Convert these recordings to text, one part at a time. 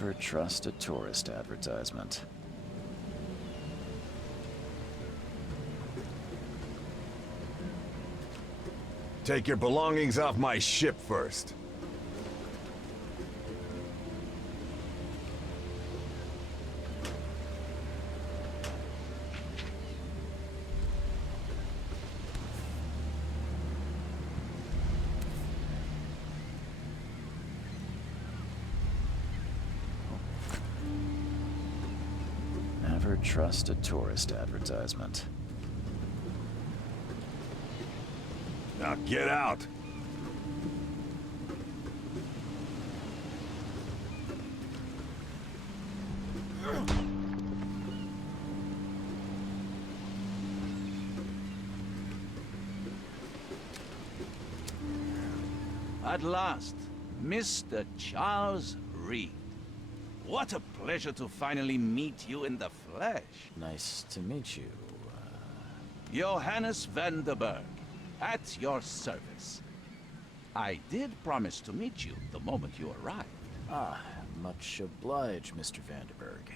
Never trust a tourist advertisement. Take your belongings off my ship first. Never trust a tourist advertisement. Now get out! At last, Mr. Charles Reed. What a pleasure to finally meet you in the flesh. Nice to meet you. Johannes van der Berg, at your service. I did promise to meet you the moment you arrived. Ah, much obliged, Mr. Vanderberg.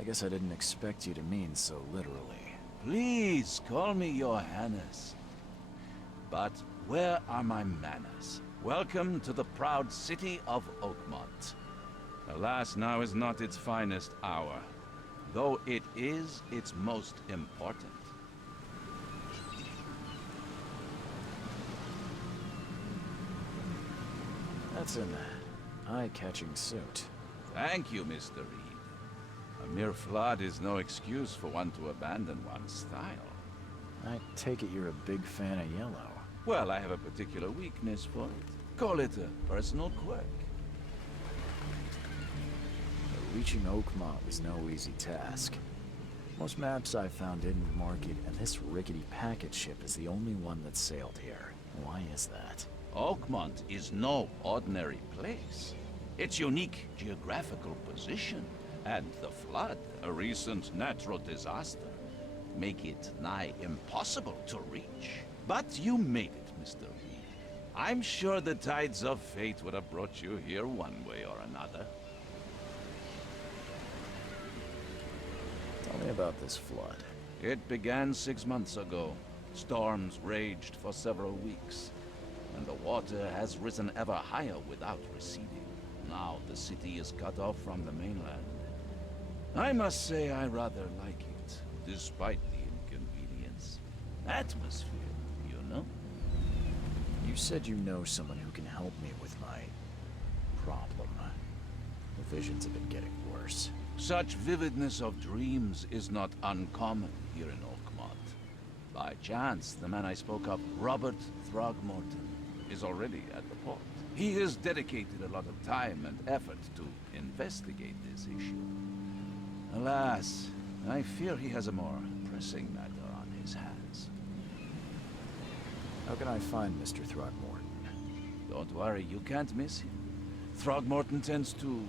I guess I didn't expect you to mean so literally. Please call me Johannes. But where are my manners? Welcome to the proud city of Oakmont. Alas, now is not its finest hour, though it is its most important. That's an eye-catching suit. Thank you, Mr. Reed. A mere flood is no excuse for one to abandon one's style. I take it you're a big fan of yellow. Well, I have a particular weakness for it. Call it a personal quirk. Reaching Oakmont was no easy task. Most maps I've found didn't mark it, and this rickety packet ship is the only one that sailed here. Why is that? Oakmont is no ordinary place. Its unique geographical position and the flood, a recent natural disaster, make it nigh impossible to reach. But you made it, Mr. Reed. I'm sure the tides of fate would have brought you here one way or another. Tell me about this flood. It began 6 months ago. Storms raged for several weeks, and the water has risen ever higher without receding. Now the city is cut off from the mainland. I must say I rather like it, despite the inconvenience. Atmosphere, you know? You said you know someone who can help me with my problem. The visions have been getting worse. Such vividness of dreams is not uncommon here in Oakmont. By chance, the man I spoke of, Robert Throgmorton, is already at the port. He has dedicated a lot of time and effort to investigate this issue. Alas, I fear he has a more pressing matter on his hands. How can I find Mr. Throgmorton? Don't worry, you can't miss him. Throgmorton tends to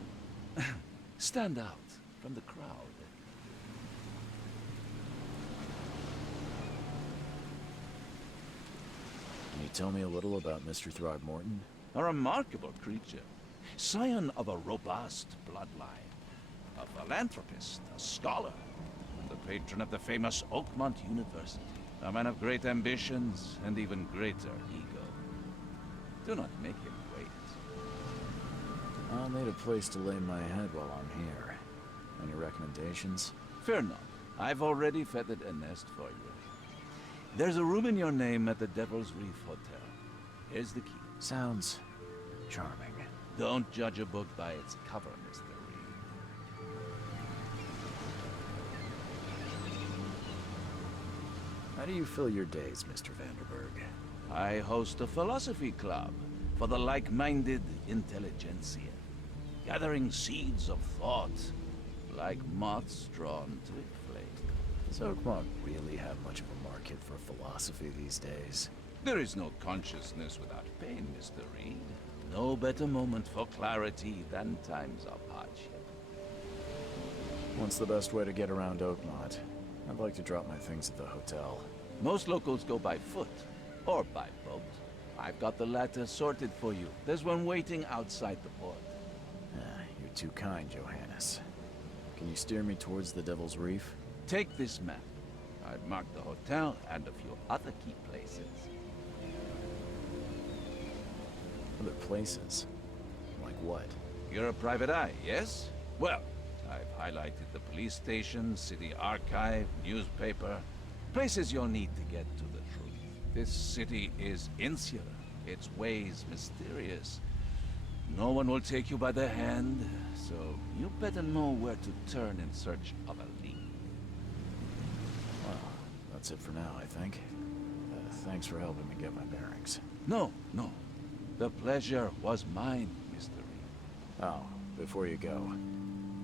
stand out from the crowd. Can you tell me a little about Mr. Throgmorton? A remarkable creature, scion of a robust bloodline, a philanthropist, a scholar, and the patron of the famous Oakmont University. A man of great ambitions and even greater ego. Do not make him wait. I'll need a place to lay my head while I'm here. Any recommendations? Fear not. I've already feathered a nest for you. There's a room in your name at the Devil's Reef Hotel. Here's the key. Sounds charming. Don't judge a book by its cover, Mr. Reed. How do you fill your days, Mr. Vanderberg? I host a philosophy club for the like-minded intelligentsia, gathering seeds of thought like moths drawn to a flame. Does Oakmont really have much of a market for philosophy these days? There is no consciousness without pain, Mr. Reed. No better moment for clarity than times of hardship. What's the best way to get around Oakmont? I'd like to drop my things at the hotel. Most locals go by foot, or by boat. I've got the latter sorted for you. There's one waiting outside the port. You're too kind, Johannes. Can you steer me towards the Devil's Reef? Take this map. I've marked the hotel and a few other key places. Other places? Like what? You're a private eye, yes? Well, I've highlighted the police station, city archive, newspaper. Places you'll need to get to the truth. This city is insular, its ways mysterious. No one will take you by the hand, so you better know where to turn in search of a lead. Well, that's it for now, I think. Thanks for helping me get my bearings. No. The pleasure was mine, Mr. Reed. Oh, before you go,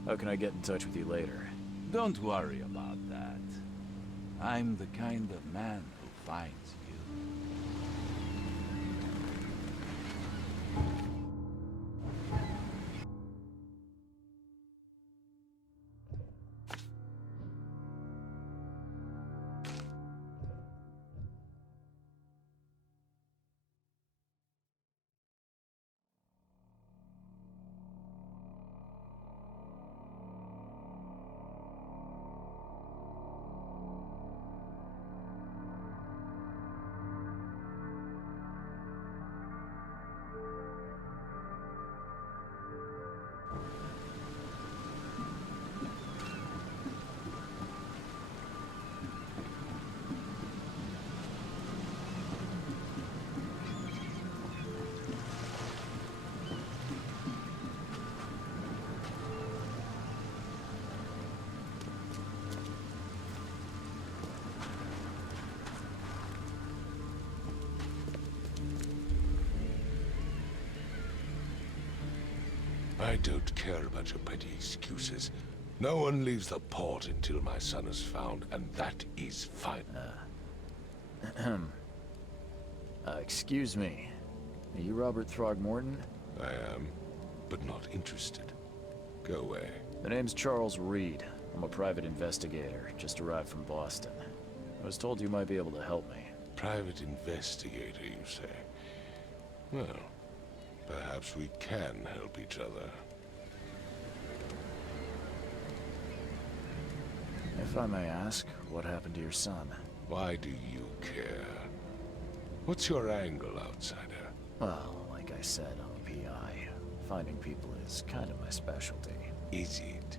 how can I get in touch with you later? Don't worry about that. I'm the kind of man who finds you. I don't care about your petty excuses. No one leaves the port until my son is found, and that is fine. Excuse me. Are you Robert Throgmorton? I am, but not interested. Go away. The name's Charles Reed. I'm a private investigator, just arrived from Boston. I was told you might be able to help me. Private investigator, you say? Well, perhaps we can help each other. If I may ask, what happened to your son? Why do you care? What's your angle, outsider? Well, like I said, I'm a PI. Finding people is kind of my specialty. Is it?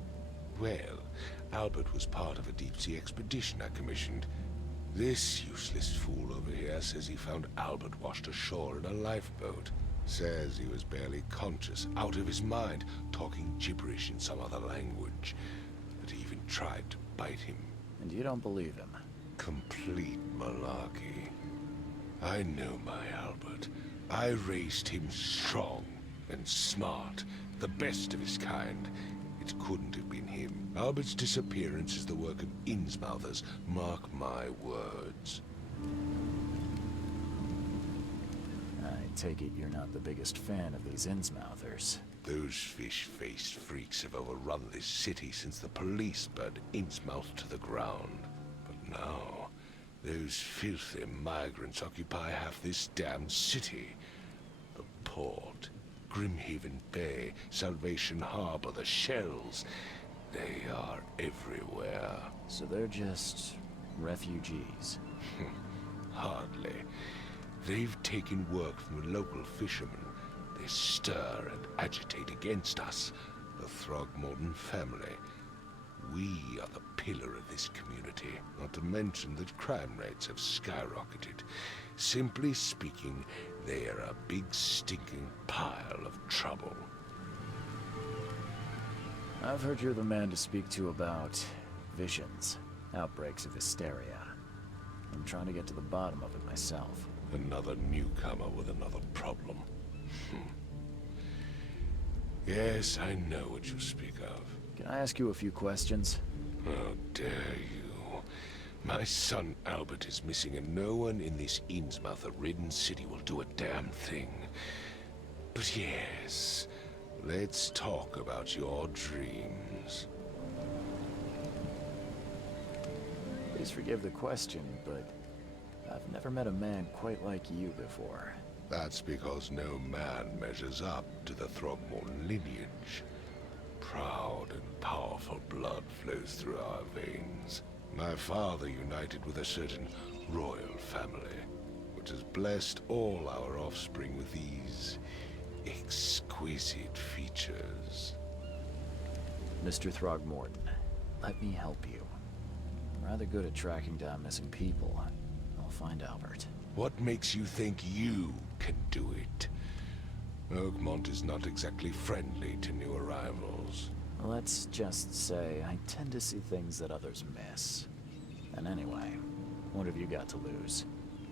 Well, Albert was part of a deep-sea expedition I commissioned. This useless fool over here says he found Albert washed ashore in a lifeboat. Says he was barely conscious, out of his mind, talking gibberish in some other language. But he even tried to bite him. And you don't believe him? Complete malarkey. I know my Albert. I raised him strong and smart, the best of his kind. It couldn't have been him. Albert's disappearance is the work of Innsmouthers, mark my words. I take it you're not the biggest fan of these Innsmouthers. Those fish-faced freaks have overrun this city since the police burned Innsmouth to the ground. But now, those filthy migrants occupy half this damned city. The port, Grimhaven Bay, Salvation Harbor, the shells. They are everywhere. So they're just refugees. Hardly. They've taken work from the local fishermen. They stir and agitate against us, the Throgmorton family. We are the pillar of this community, not to mention that crime rates have skyrocketed. Simply speaking, they are a big stinking pile of trouble. I've heard you're the man to speak to about visions, outbreaks of hysteria. I'm trying to get to the bottom of it myself. Another newcomer with another problem. Yes, I know what you speak of. Can I ask you a few questions? How dare you? My son Albert is missing, and no one in this Innsmouth-ridden city will do a damn thing. But yes, let's talk about your dreams. Please forgive the question, but I've never met a man quite like you before. That's because no man measures up to the Throgmorton lineage. Proud and powerful blood flows through our veins. My father united with a certain royal family, which has blessed all our offspring with these exquisite features. Mr. Throgmorton, let me help you. I'm rather good at tracking down missing people. I'll find Albert. What makes you think you can do it? Oakmont is not exactly friendly to new arrivals. Let's just say I tend to see things that others miss. And anyway, what have you got to lose?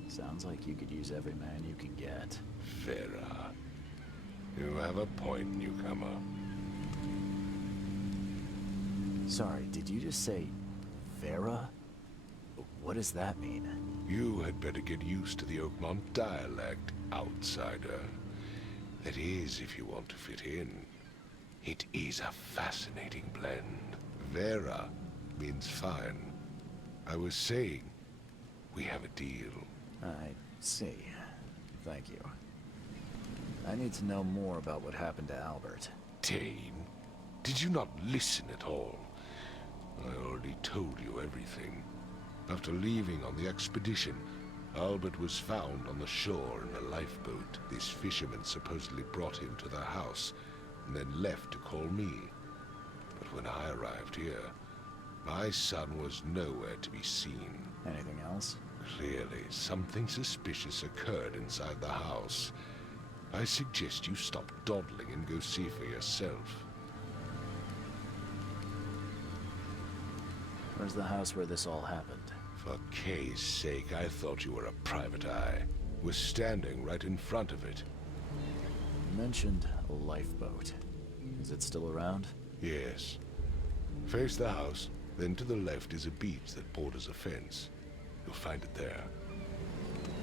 Sounds like you could use every man you can get. Vera. You have a point, newcomer. Sorry, did you just say Vera? What does that mean? You had better get used to the Oakmont dialect, outsider. That is, if you want to fit in. It is a fascinating blend. Vera means fine. I was saying, we have a deal. I see. Thank you. I need to know more about what happened to Albert. Dane, did you not listen at all? I already told you everything. After leaving on the expedition, Albert was found on the shore in a lifeboat. This fisherman supposedly brought him to their house, and then left to call me. But when I arrived here, my son was nowhere to be seen. Anything else? Clearly, something suspicious occurred inside the house. I suggest you stop dawdling and go see for yourself. Where's the house where this all happened? For Kay's sake, I thought you were a private eye. Was standing right in front of it. You mentioned a lifeboat. Is it still around? Yes. Face the house, then to the left is a beach that borders a fence. You'll find it there.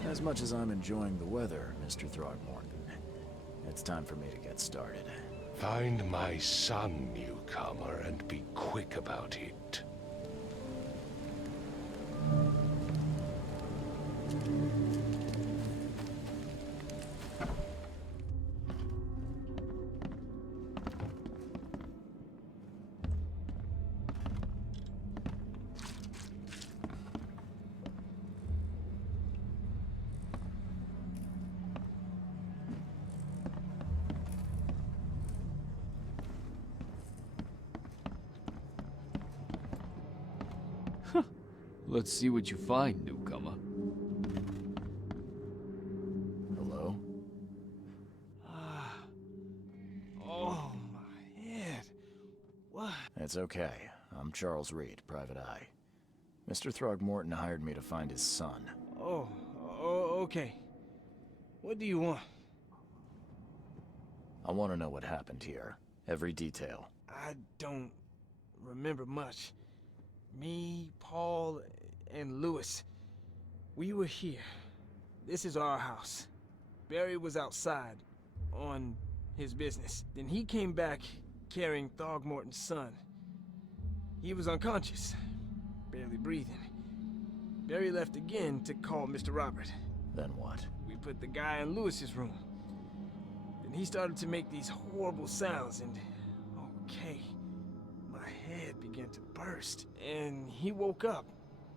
As much as I'm enjoying the weather, Mr. Throgmorton, it's time for me to get started. Find my son, newcomer, and be quick about it. Let's see what you find, newcomer. Hello? Oh, my head. What? It's okay. I'm Charles Reed, Private Eye. Mr. Throgmorton hired me to find his son. Oh, okay. What do you want? I want to know what happened here. Every detail. I don't remember much. Me, Paul, and Lewis. We were here. This is our house. Barry was outside on his business. Then he came back carrying Throgmorton's son. He was unconscious, barely breathing. Barry left again to call Mr. Robert. Then what? We put the guy in Lewis's room. Then he started to make these horrible sounds and... okay. My head began to burst. And he woke up.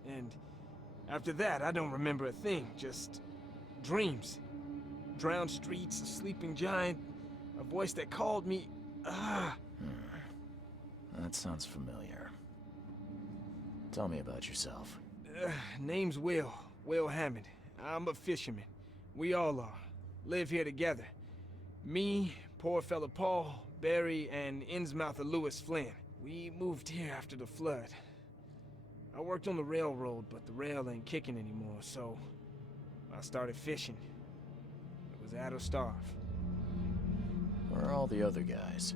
And after that, I don't remember a thing. Just dreams. Drowned streets, a sleeping giant, a voice that called me. That sounds familiar. Tell me about yourself. Name's Will Hammond. I'm a fisherman. We all are. Live here together. Me, poor fella Paul, Barry, and Innsmouther Lewis Flynn. We moved here after the flood. I worked on the railroad, but the rail ain't kicking anymore, so I started fishing. It was at or starve. Where are all the other guys?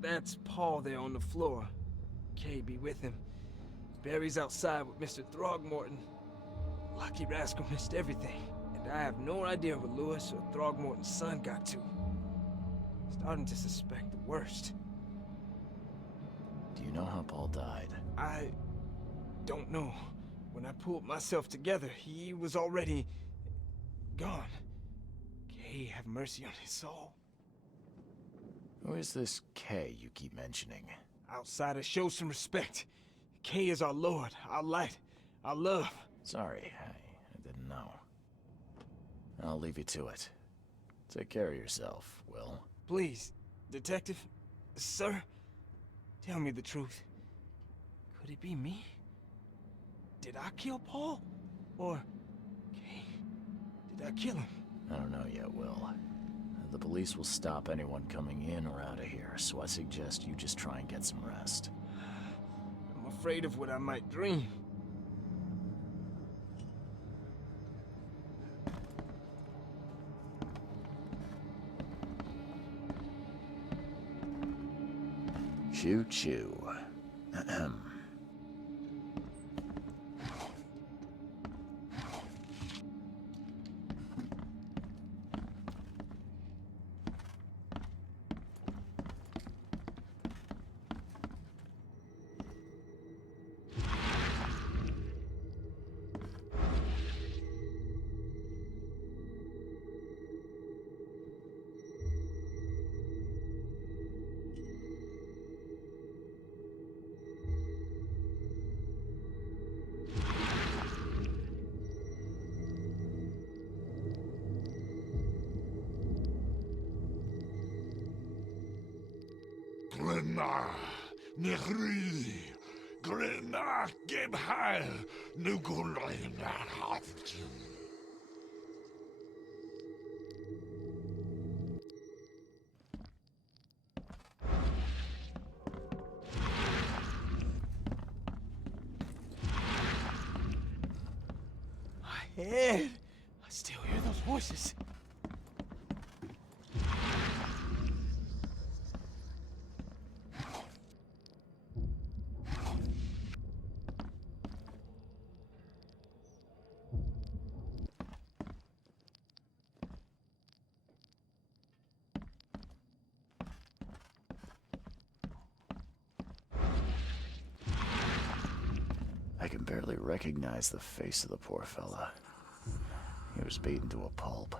That's Paul there on the floor. Kay be with him. Barry's outside with Mr. Throgmorton. Lucky rascal missed everything. And I have no idea where Lewis or Throgmorton's son got to. Starting to suspect the worst. Do you know how Paul died? I don't know. When I pulled myself together, he was already gone. Kay have mercy on his soul. Who is this K you keep mentioning? Outsider, show some respect. K is our lord, our light, our love. Sorry, I didn't know. I'll leave you to it. Take care of yourself, Will. Please, detective, sir, tell me the truth. Could it be me? Did I kill Paul? Or, K, did I kill him? I don't know yet, Will. The police will stop anyone coming in or out of here, so I suggest you just try and get some rest. I'm afraid of what I might dream. Choo-choo. Ahem. Glenna, Nehri, Glenna, Gebhal, Nugulina, Haftin. My head! I still hear those voices. I can barely recognize the face of the poor fella. He was beaten to a pulp.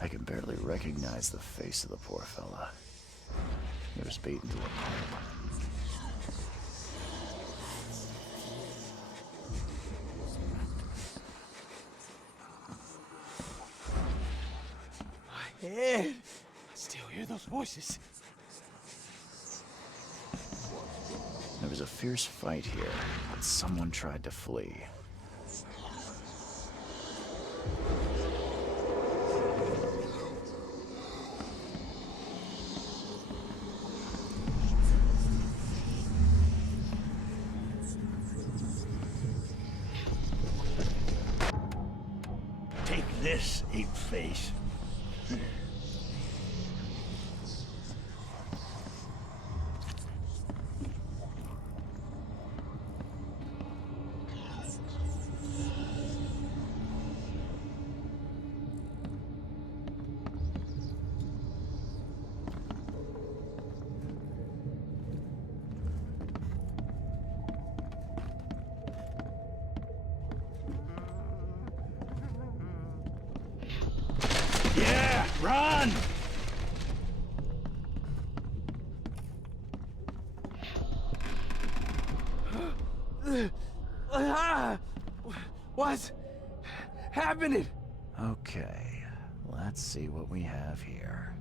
I can barely recognize the face of the poor fella. He was beaten to a pulp. My head! I still hear those voices. There was a fierce fight here, but someone tried to flee. Take this, ape-face. Yeah, run! What's happening? Okay, let's see what we have here.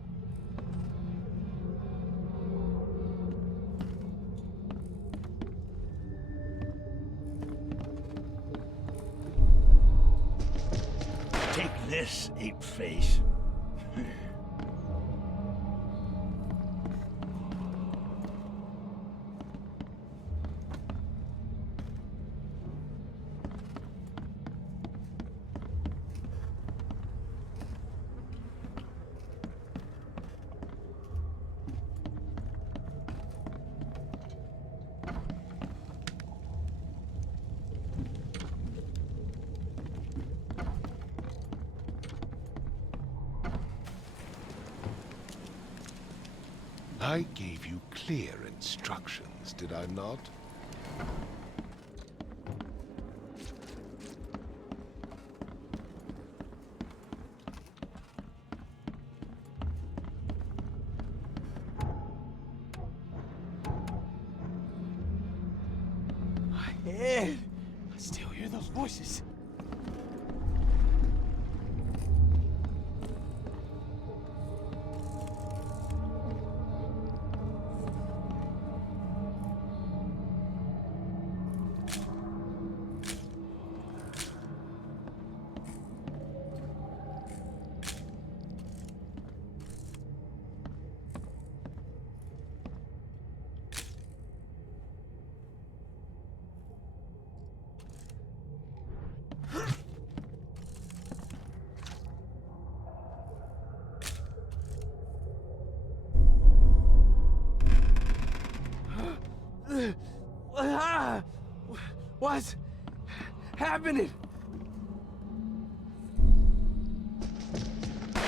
Take this, ape-face. I gave you clear instructions, did I not? voices? What's happening?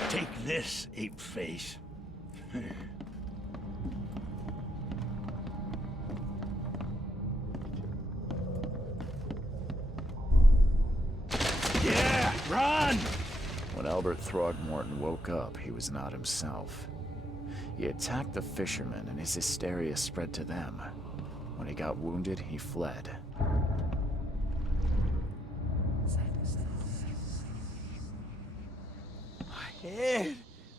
Take this, ape face. Yeah, run! When Albert Throgmorton woke up, he was not himself. He attacked the fishermen, and his hysteria spread to them. When he got wounded, he fled. My head!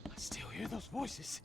I still hear those voices.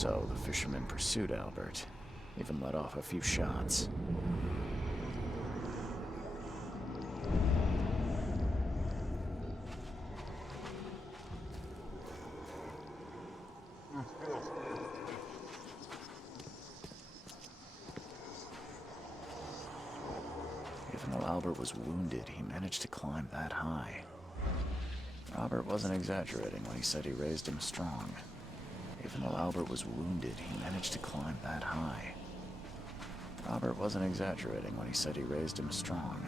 So the fisherman pursued Albert, even let off a few shots. Even though Albert was wounded, he managed to climb that high. Robert wasn't exaggerating when he said he raised him strong. Even though Albert was wounded, he managed to climb that high. Robert wasn't exaggerating when he said he raised him strong.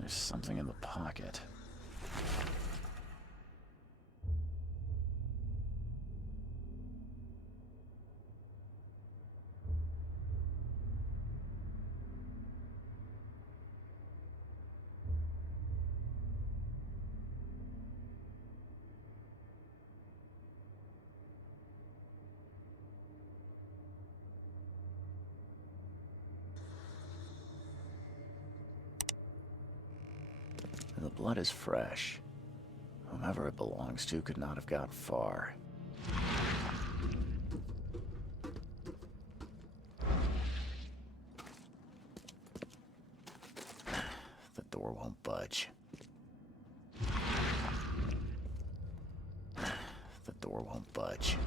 There's something in the pocket. The blood is fresh. Whomever it belongs to could not have got far. The door won't budge. The door won't budge.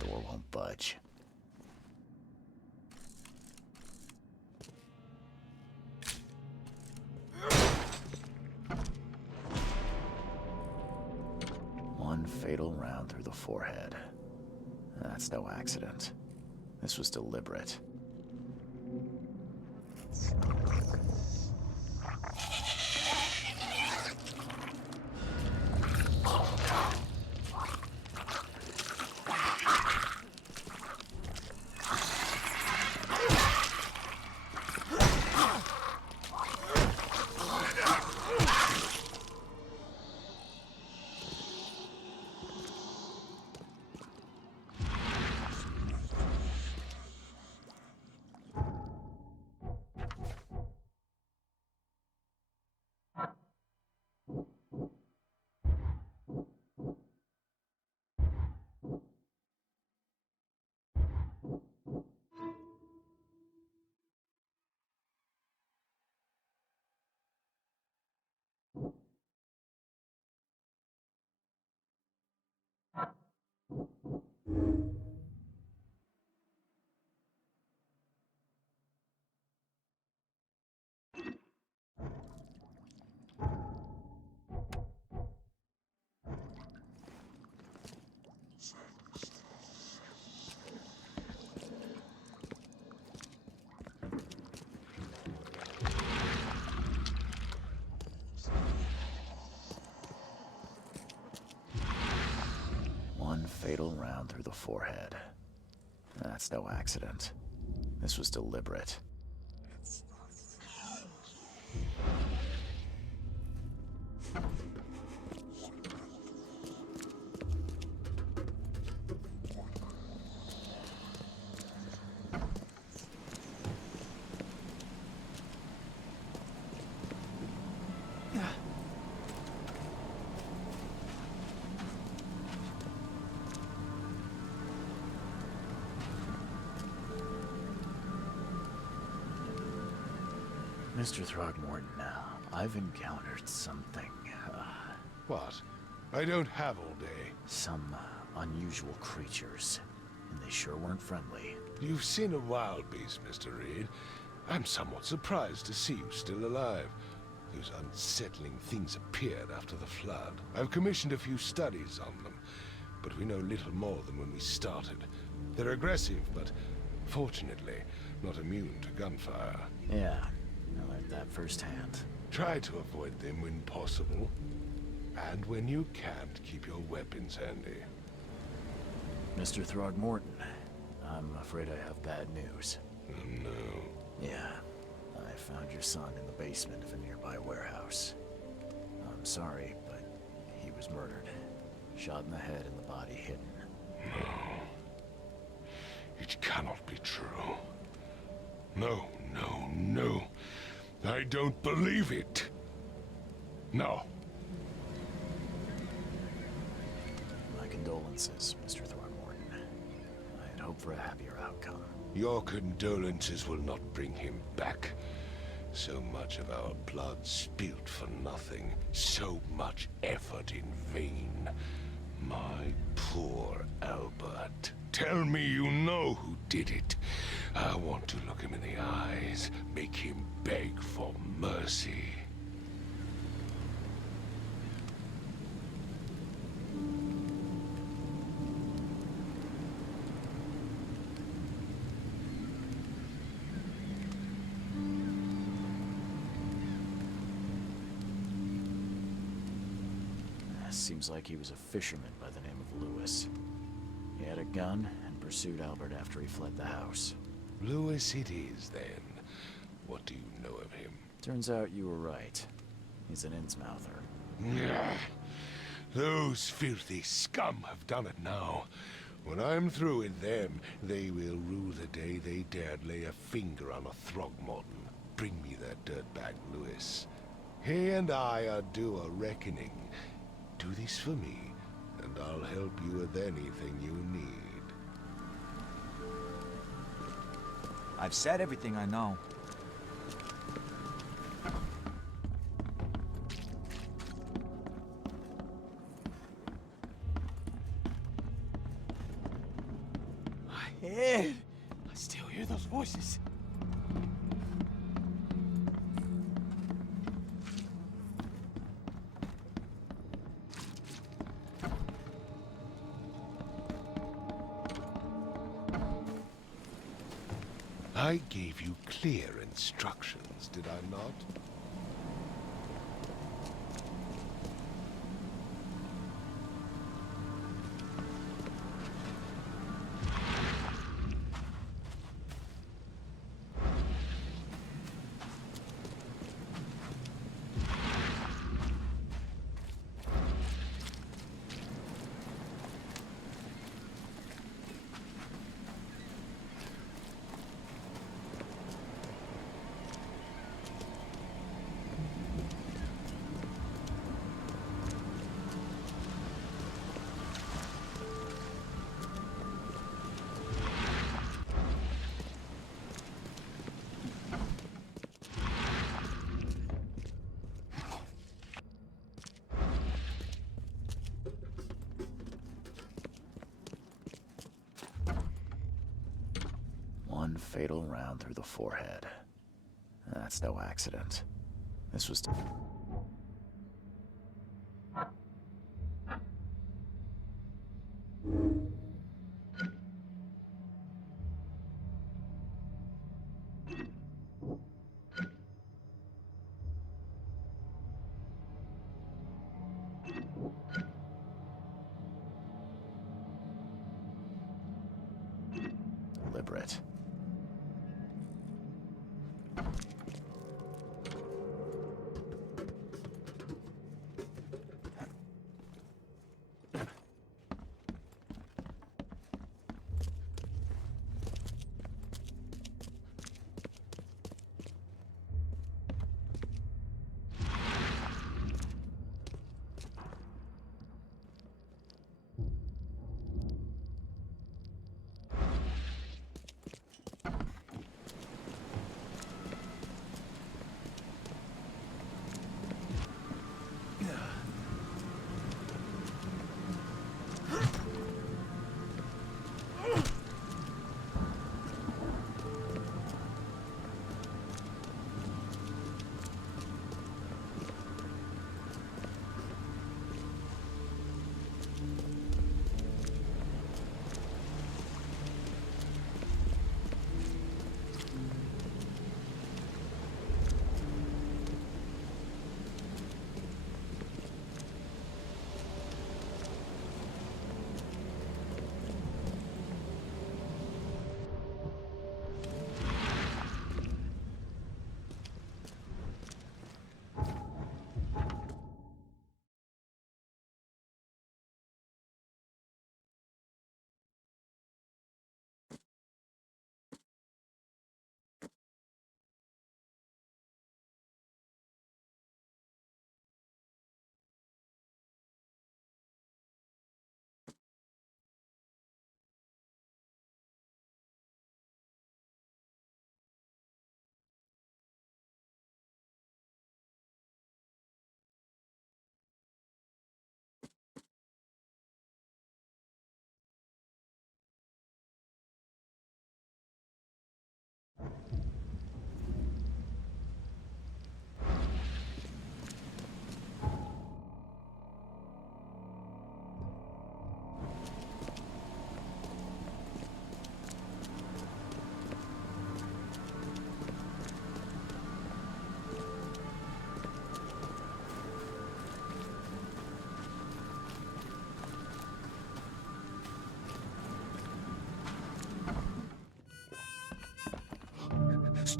The door won't budge. One fatal round through the forehead. That's no accident. This was deliberate. One fatal round through the forehead. That's no accident. This was deliberate. Mr. Throgmorton, I've encountered something, What? I don't have all day. some unusual creatures, and they sure weren't friendly. You've seen a wild beast, Mr. Reed. I'm somewhat surprised to see you still alive. Those unsettling things appeared after the flood. I've commissioned a few studies on them, but we know little more than when we started. They're aggressive, but fortunately not immune to gunfire. Yeah, I learned that firsthand. Try to avoid them when possible. And when you can't, keep your weapons handy. Mr. Throgmorton, I'm afraid I have bad news. Oh, no. Yeah, I found your son in the basement of a nearby warehouse. I'm sorry, but he was murdered. Shot in the head and the body hidden. No. It cannot be true. No, no, no. I don't believe it. No. My condolences, Mr. Throgmorton. I had hoped for a happier outcome. Your condolences will not bring him back. So much of our blood spilt for nothing. So much effort in vain. My poor Albert. Tell me you know who did it. I want to look him in the eyes, make him beg for mercy. Seems like he was a fisherman by the name of Lewis. He had a gun and pursued Albert after he fled the house. Lewis it is, then. What do you know of him? Turns out you were right. He's an Innsmouther. Nyah. Those filthy scum have done it now. When I'm through with them, they will rue the day they dared lay a finger on a Throgmorton. Bring me that dirtbag, Lewis. He and I are due a reckoning. Do this for me, and I'll help you with anything you need. I've said everything I know. My head! I still hear those voices. I gave you clear instructions, did I not? One fatal round through the forehead. That's no accident. This was... deliberate.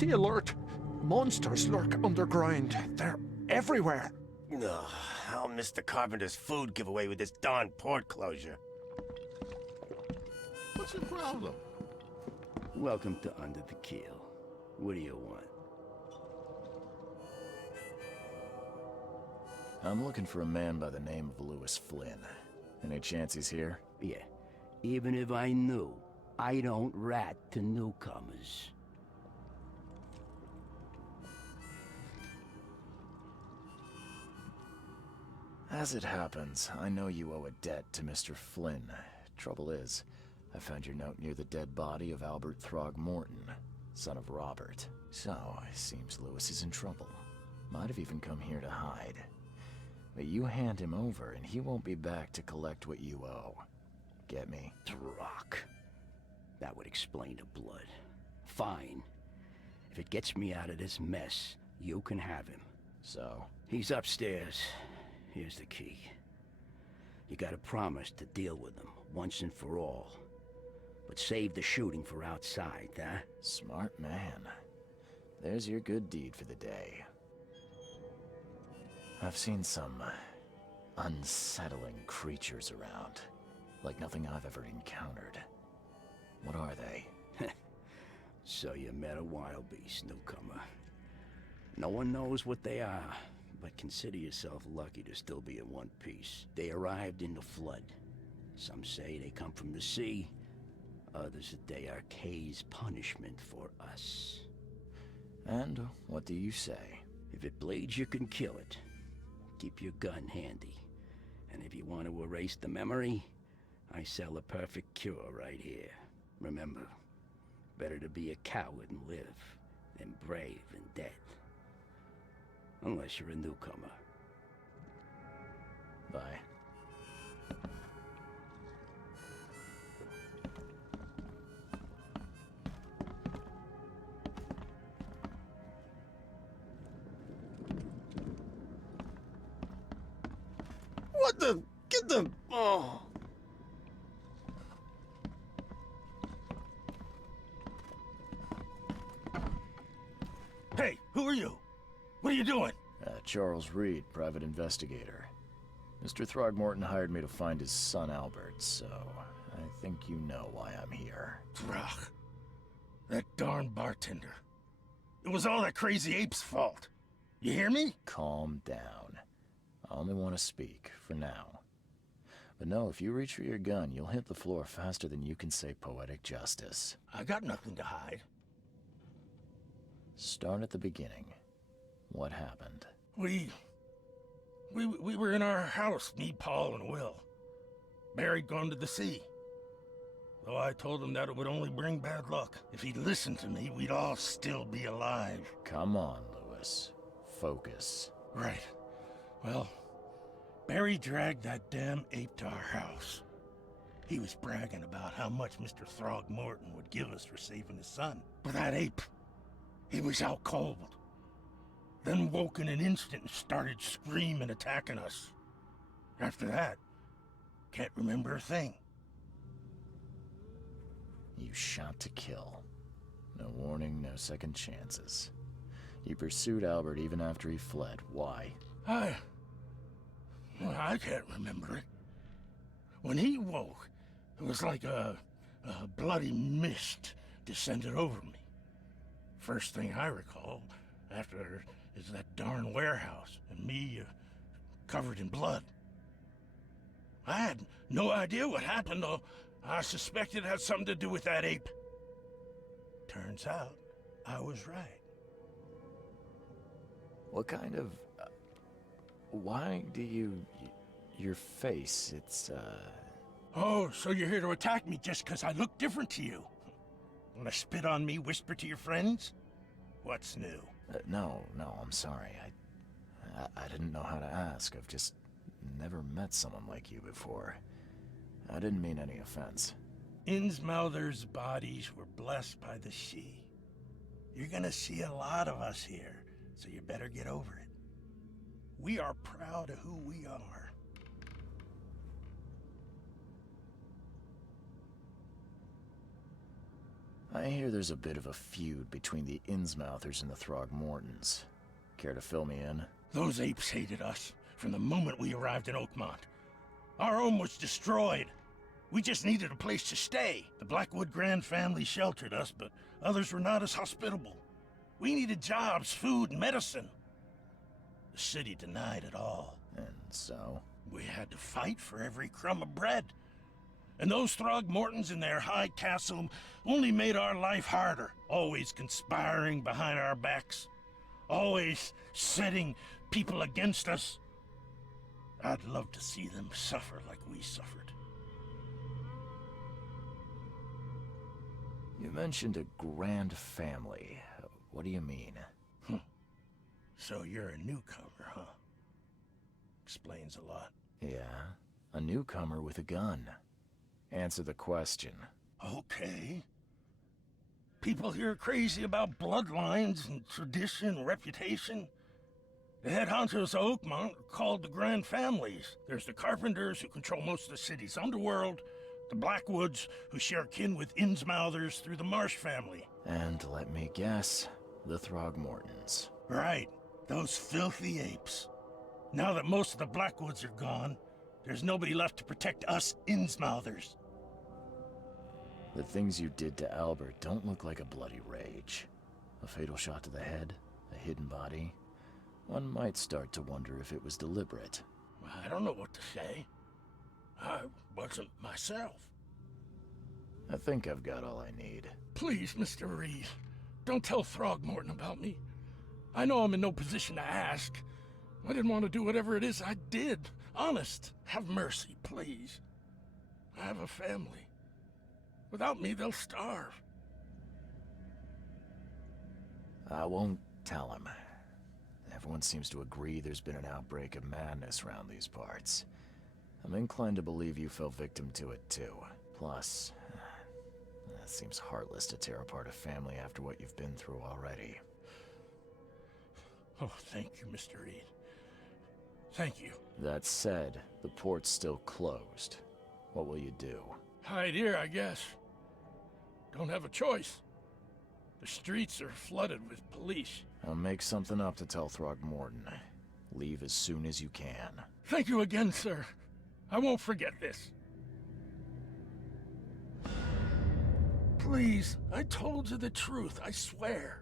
Safety alert! Monsters lurk underground. They're everywhere. Ugh, I'll miss the carpenter's food giveaway with this darn port closure. What's your problem? Welcome to Under the Keel. What do you want? I'm looking for a man by the name of Lewis Flynn. Any chance he's here? Yeah, even if I knew, I don't rat to newcomers. As it happens, I know you owe a debt to Mr. Flynn. Trouble is, I found your note near the dead body of Albert Throgmorton, son of Robert. So, it seems Lewis is in trouble. Might have even come here to hide. But you hand him over, and he won't be back to collect what you owe. Get me? Rock. That would explain the blood. Fine. If it gets me out of this mess, you can have him. So? He's upstairs. Here's the key. You gotta promise to deal with him, once and for all. But save the shooting for outside, huh? Smart man. There's your good deed for the day. I've seen some unsettling creatures around, like nothing I've ever encountered. What are they? So you met a wild beast, newcomer. No one knows what they are, but consider yourself lucky to still be in one piece. They arrived in the flood. Some say they come from the sea. Others that they are K's punishment for us. And what do you say? If it bleeds, you can kill it. Keep your gun handy. And if you want to erase the memory, I sell a perfect cure right here. Remember, better to be a coward and live than brave and dead. Unless you're a newcomer. Bye. What the? Get the... Oh. Hey, who are you? What are you doing? Charles Reed, private investigator. Mr. Throgmorton hired me to find his son Albert, so I think you know why I'm here. Drach. That darn bartender. It was all that crazy ape's fault. You hear me? Calm down. I only want to speak, for now. But no, if you reach for your gun, you'll hit the floor faster than you can say poetic justice. I got nothing to hide. Start at the beginning. What happened? We were in our house, me, Paul, and Will. Barry'd gone to the sea. Though I told him that it would only bring bad luck. If he'd listened to me, we'd all still be alive. Come on, Lewis. Focus. Right. Well, Barry dragged that damn ape to our house. He was bragging about how much Mr. Throgmorton would give us for saving his son. But that ape, he was out cold. Then woke in an instant and started screaming, attacking us. After that, can't remember a thing. You shot to kill. No warning, no second chances. You pursued Albert even after he fled. Why? I can't remember it. When he woke, it was like a bloody mist descended over me. First thing I recall after is that darn warehouse and me covered in blood. I had no idea what happened, though. I suspected it had something to do with that ape. Turns out, I was right. What kind of... why do you... your face, it's, Oh, so you're here to attack me just because I look different to you? Wanna spit on me, whisper to your friends? What's new? no, I'm sorry. I didn't know how to ask. I've just never met someone like you before. I didn't mean any offense. Innsmouthers' bodies were blessed by the sea. You're gonna see a lot of us here, so you better get over it. We are proud of who we are. I hear there's a bit of a feud between the Innsmouthers and the Throgmortons. Care to fill me in? Those apes hated us from the moment we arrived in Oakmont. Our home was destroyed. We just needed a place to stay. The Blackwood Grand family sheltered us, but others were not as hospitable. We needed jobs, food, and medicine. The city denied it all. And so? We had to fight for every crumb of bread. And those Throgmortons in their high castle only made our life harder, always conspiring behind our backs, always setting people against us. I'd love to see them suffer like we suffered. You mentioned a grand family. What do you mean? So you're a newcomer, huh? Explains a lot. Yeah, a newcomer with a gun. Answer the question. Okay. People here are crazy about bloodlines and tradition and reputation. The head honchos of Oakmont are called the Grand Families. There's the Carpenters, who control most of the city's underworld, the Blackwoods, who share kin with Innsmouthers through the Marsh family. And let me guess, the Throgmortons. Right, those filthy apes. Now that most of the Blackwoods are gone, there's nobody left to protect us Innsmouthers. The things you did to Albert don't look like a bloody rage. A fatal shot to the head, a hidden body. One might start to wonder if it was deliberate. I don't know what to say. I wasn't myself. I think I've got all I need. Please, Mr. Reed, don't tell Throgmorton about me. I know I'm in no position to ask. I didn't want to do whatever it is I did. Honest, have mercy, please. I have a family. Without me, they'll starve. I won't tell him. Everyone seems to agree there's been an outbreak of madness around these parts. I'm inclined to believe you fell victim to it too. Plus, it seems heartless to tear apart a family after what you've been through already. Oh, thank you, Mr. Reed. Thank you. That said, the port's still closed. What will you do? Hide here, I guess. Don't have a choice. The streets are flooded with police. I'll make something up to tell Throgmorton. Leave as soon as you can. Thank you again, sir. I won't forget this. Please, I told you the truth, I swear.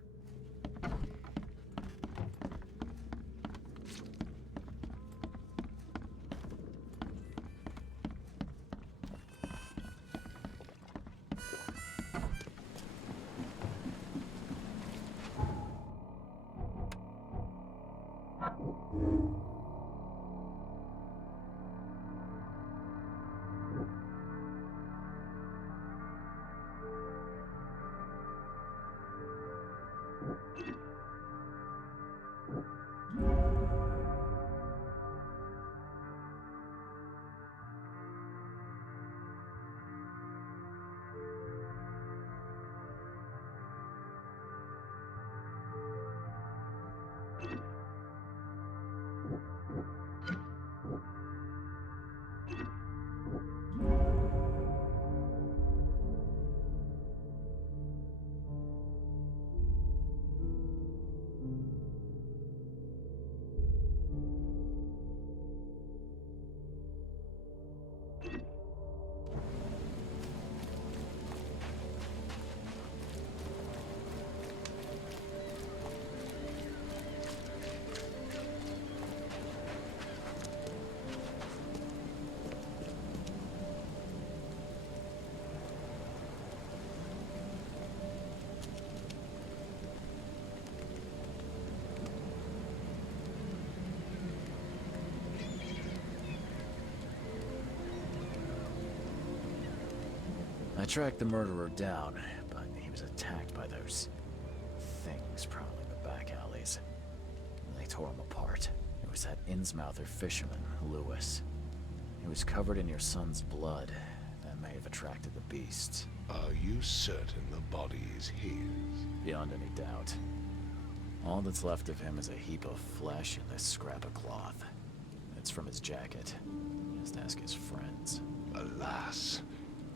I tracked the murderer down, but he was attacked by those things prowling the back alleys. They tore him apart. It was that Innsmouther fisherman, Lewis. He was covered in your son's blood. That may have attracted the beasts. Are you certain the body is his? Beyond any doubt. All that's left of him is a heap of flesh and this scrap of cloth. It's from his jacket. Just ask his friends. Alas,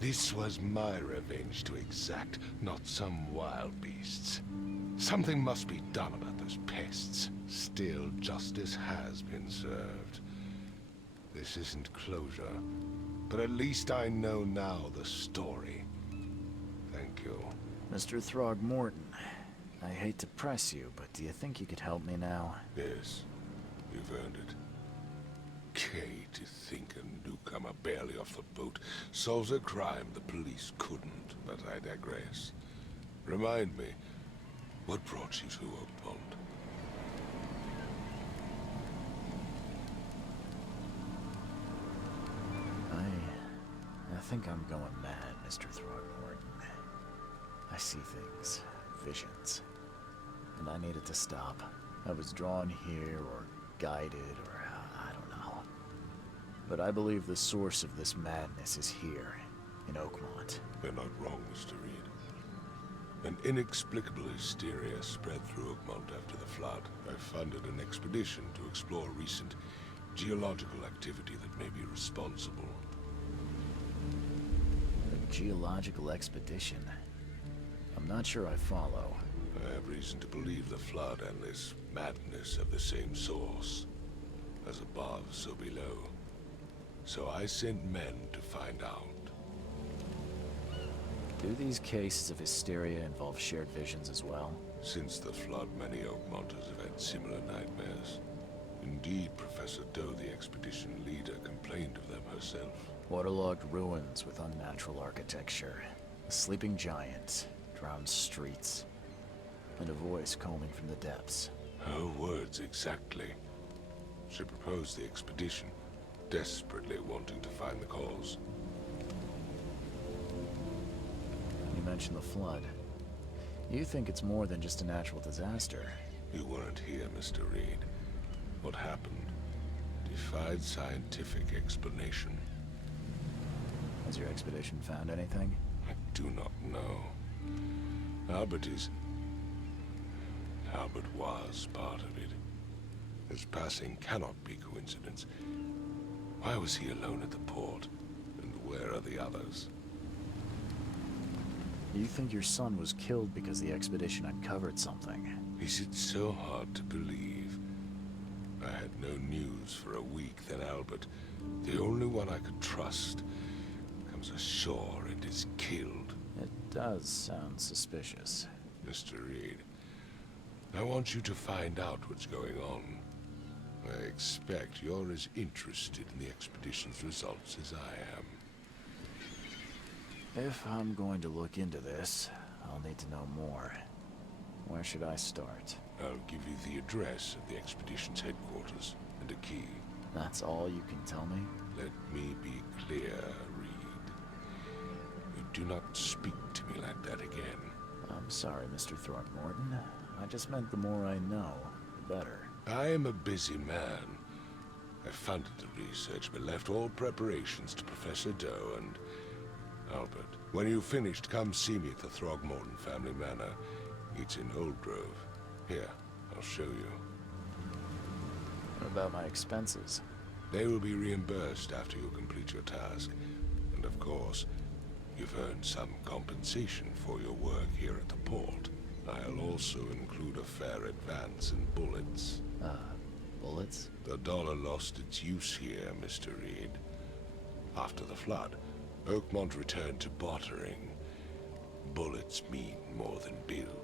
This was my revenge to exact, not some wild beast's. Something must be done about those pests. Still, justice has been served. This isn't closure, but at least I know now the story. Thank you. Mr. Throgmorton, I hate to press you, but do you think you could help me now? Yes, you've earned it. Okay, to think a newcomer barely off the boat solves a crime the police couldn't, but I digress. Remind me, what brought you to Oakmont? I think I'm going mad, Mr. Throgmorton. I see things, visions, and I needed to stop. I was drawn here, or guided, or I don't know. But I believe the source of this madness is here, in Oakmont. You're not wrong, Mr. Reed. An inexplicable hysteria spread through Oakmont after the flood. I funded an expedition to explore recent geological activity that may be responsible. A geological expedition? I'm not sure I follow. I have reason to believe the flood and this madness have the same source. As above, so below. So I sent men to find out. Do these cases of hysteria involve shared visions as well? Since the flood, many Oakmonters have had similar nightmares. Indeed, Professor Doe, the expedition leader, complained of them herself. Waterlogged ruins with unnatural architecture, a sleeping giant, drowned streets, and a voice calling from the depths. Her words exactly. She proposed the expedition, desperately wanting to find the cause. You mentioned the flood. You think it's more than just a natural disaster. You weren't here, Mr. Reed. What happened defied scientific explanation. Has your expedition found anything? I do not know. Albert was part of it. His passing cannot be coincidence. Why was he alone at the port? And where are the others? You think your son was killed because the expedition uncovered something? Is it so hard to believe? I had no news for a week, then Albert, the only one I could trust, comes ashore and is killed. It does sound suspicious. Mr. Reed, I want you to find out what's going on. I expect you're as interested in the expedition's results as I am. If I'm going to look into this, I'll need to know more. Where should I start? I'll give you the address of the expedition's headquarters and a key. That's all you can tell me? Let me be clear, Reed. You do not speak to me like that again. I'm sorry, Mr. Throckmorton. I just meant the more I know, the better. I am a busy man. I funded the research, but left all preparations to Professor Doe and Albert. When you've finished, come see me at the Throgmorton family manor. It's in Old Grove. Here, I'll show you. What about my expenses? They will be reimbursed after you complete your task. And of course, you've earned some compensation for your work here at the port. I'll also include a fair advance in bullets. Bullets? The dollar lost its use here, Mr. Reed. After the flood, Oakmont returned to bartering. Bullets mean more than bills.